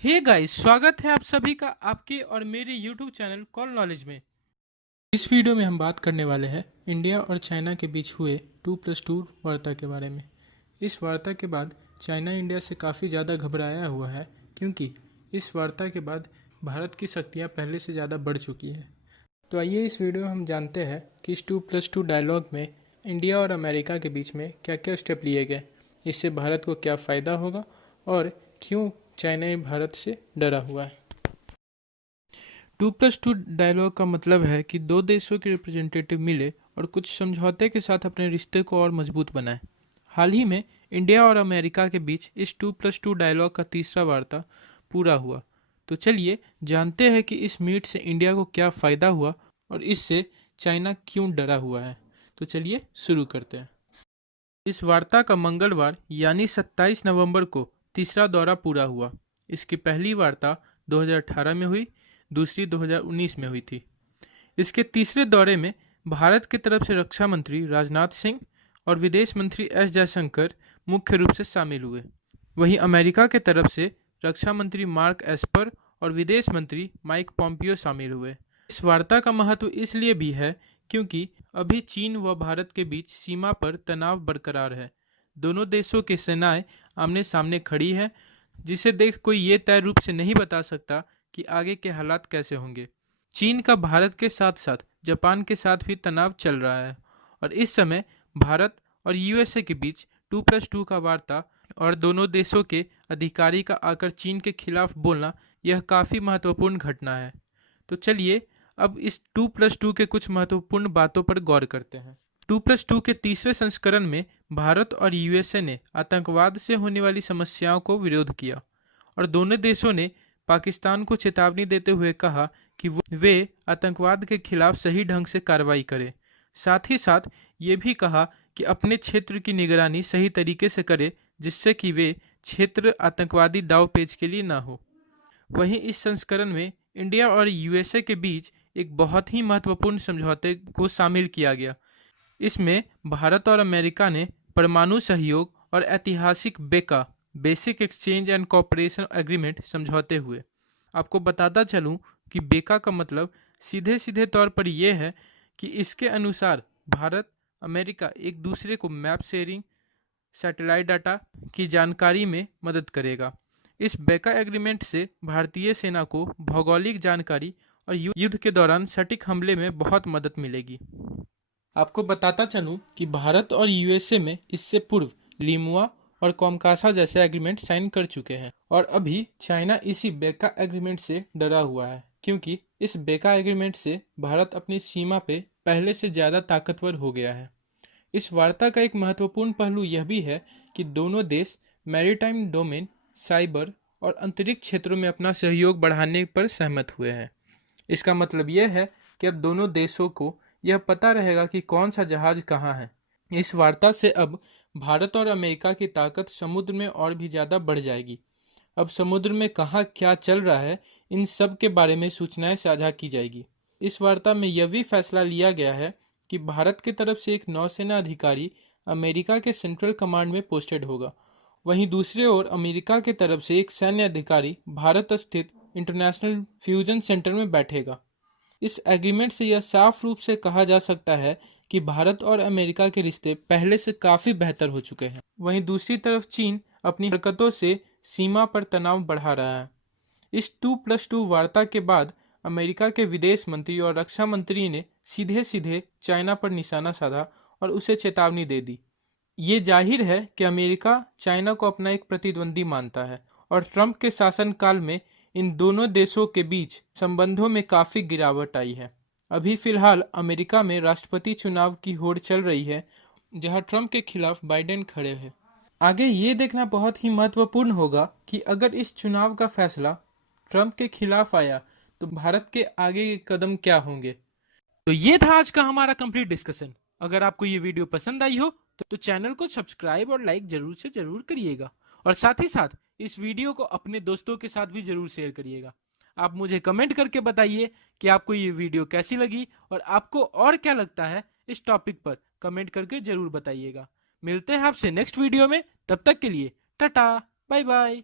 Hey guys, स्वागत है आप सभी का आपके और मेरे YouTube चैनल कॉल नॉलेज में। इस वीडियो में हम बात करने वाले हैं इंडिया और चाइना के बीच हुए 2+2 वार्ता के बारे में। इस वार्ता के बाद चाइना इंडिया से काफ़ी ज़्यादा घबराया हुआ है, क्योंकि इस वार्ता के बाद भारत की शक्तियाँ पहले से ज़्यादा बढ़ चुकी हैं। तो आइए इस वीडियो में हम जानते हैं कि इस 2+2 डायलॉग में इंडिया और अमेरिका के बीच में क्या क्या स्टेप लिए गए, इससे भारत को क्या फ़ायदा होगा और क्यों चाइना भारत से डरा हुआ है। 2+2 डायलॉग का मतलब है कि दो देशों के रिप्रेजेंटेटिव मिले और कुछ समझौते के साथ अपने रिश्ते को और मजबूत बनाए। हाल ही में इंडिया और अमेरिका के बीच इस 2+2 डायलॉग का तीसरा वार्ता पूरा हुआ। तो चलिए जानते हैं कि इस मीट से इंडिया को क्या फ़ायदा हुआ और इससे चाइना क्यों डरा हुआ है। तो चलिए शुरू करते हैं। इस वार्ता का मंगलवार यानी 27 नवंबर को तीसरा दौरा पूरा हुआ। इसकी पहली वार्ता 2018 में हुई, दूसरी 2019 में हुई थी। इसके तीसरे दौरे में भारत की तरफ से रक्षा मंत्री राजनाथ सिंह और विदेश मंत्री एस जयशंकर मुख्य रूप से शामिल हुए। वहीं अमेरिका के तरफ से रक्षा मंत्री मार्क एस्पर और विदेश मंत्री माइक पॉम्पियो शामिल हुए। इस वार्ता का महत्व इसलिए भी है क्योंकि अभी चीन व भारत के बीच सीमा पर तनाव बरकरार है। दोनों देशों की सेनाएं आमने सामने खड़ी हैं, जिसे देख कोई ये तय रूप से नहीं बता सकता कि आगे के हालात कैसे होंगे। चीन का भारत के साथ साथ जापान के साथ भी तनाव चल रहा है और इस समय भारत और यूएसए के बीच 2+2 का वार्ता और दोनों देशों के अधिकारी का आकर चीन के खिलाफ बोलना यह काफ़ी महत्वपूर्ण घटना है। तो चलिए अब इस 2+2 के कुछ महत्वपूर्ण बातों पर गौर करते हैं। 2+2 के तीसरे संस्करण में भारत और यूएसए ने आतंकवाद से होने वाली समस्याओं को विरोध किया और दोनों देशों ने पाकिस्तान को चेतावनी देते हुए कहा कि वे आतंकवाद के खिलाफ सही ढंग से कार्रवाई करें। साथ ही साथ ये भी कहा कि अपने क्षेत्र की निगरानी सही तरीके से करे, जिससे कि वे क्षेत्र आतंकवादी दावपेच के लिए ना हो। वहीं इस संस्करण में इंडिया और यूएसए के बीच एक बहुत ही महत्वपूर्ण समझौते को शामिल किया गया। इसमें भारत और अमेरिका ने परमाणु सहयोग और ऐतिहासिक बेका basic exchange and cooperation agreement समझौते हुए। आपको बताता चलूं कि बेका का मतलब सीधे सीधे तौर पर यह है कि इसके अनुसार भारत अमेरिका एक दूसरे को मैप शेयरिंग, सैटेलाइट डाटा की जानकारी में मदद करेगा। इस बेका एग्रीमेंट से भारतीय सेना को भौगोलिक जानकारी और युद्ध के दौरान सटीक हमले में बहुत मदद मिलेगी। आपको बताता चलूं कि भारत और यूएसए में इससे पूर्व लिमुआ और कॉमकासा जैसे एग्रीमेंट साइन कर चुके हैं और अभी चाइना इसी बेका एग्रीमेंट से डरा हुआ है, क्योंकि इस बेका एग्रीमेंट से भारत अपनी सीमा पे पहले से ज़्यादा ताकतवर हो गया है। इस वार्ता का एक महत्वपूर्ण पहलू यह भी है कि दोनों देश मैरीटाइम डोमेन, साइबर और अंतरिक्ष क्षेत्रों में अपना सहयोग बढ़ाने पर सहमत हुए हैं। इसका मतलब यह है कि अब दोनों देशों को यह पता रहेगा कि कौन सा जहाज कहाँ है। इस वार्ता से अब भारत और अमेरिका की ताकत समुद्र में और भी ज़्यादा बढ़ जाएगी। अब समुद्र में कहाँ क्या चल रहा है, इन सब के बारे में सूचनाएं साझा की जाएगी। इस वार्ता में यह भी फैसला लिया गया है कि भारत की तरफ से एक नौसेना अधिकारी अमेरिका के सेंट्रल कमांड में पोस्टेड होगा। वहीं दूसरी ओर अमेरिका की तरफ से एक सैन्य अधिकारी भारत स्थित इंटरनेशनल फ्यूजन सेंटर में बैठेगा। इस एग्रीमेंट से यह साफ रूप से कहा जा सकता है कि भारत और अमेरिका के रिश्ते पहले से काफ़ी बेहतर हो चुके हैं। वहीं दूसरी तरफ चीन अपनी हरकतों से सीमा पर तनाव बढ़ा रहा है। इस 2+2 वार्ता के बाद अमेरिका के विदेश मंत्री और रक्षा मंत्री ने सीधे सीधे चाइना पर निशाना साधा और उसे चेतावनी दे दी। ये जाहिर है कि अमेरिका चाइना को अपना एक प्रतिद्वंदी मानता है और ट्रंप के शासनकाल में इन दोनों देशों के बीच संबंधों में काफ़ी गिरावट आई है। अभी फिलहाल अमेरिका में राष्ट्रपति चुनाव की होड़ चल रही है, जहां ट्रंप के खिलाफ बाइडेन खड़े हैं। आगे ये देखना बहुत ही महत्वपूर्ण होगा कि अगर इस चुनाव का फैसला ट्रंप के खिलाफ आया तो भारत के आगे के कदम क्या होंगे। तो ये था आज का हमारा कंप्लीट डिस्कशन। अगर आपको ये वीडियो पसंद आई हो तो चैनल को सब्सक्राइब और लाइक जरूर से जरूर करिएगा और साथ ही साथ इस वीडियो को अपने दोस्तों के साथ भी जरूर शेयर करिएगा। आप मुझे कमेंट करके बताइए कि आपको ये वीडियो कैसी लगी और आपको और क्या लगता है इस टॉपिक पर, कमेंट करके जरूर बताइएगा। मिलते हैं आपसे नेक्स्ट वीडियो में, तब तक के लिए टाटा बाय बाय।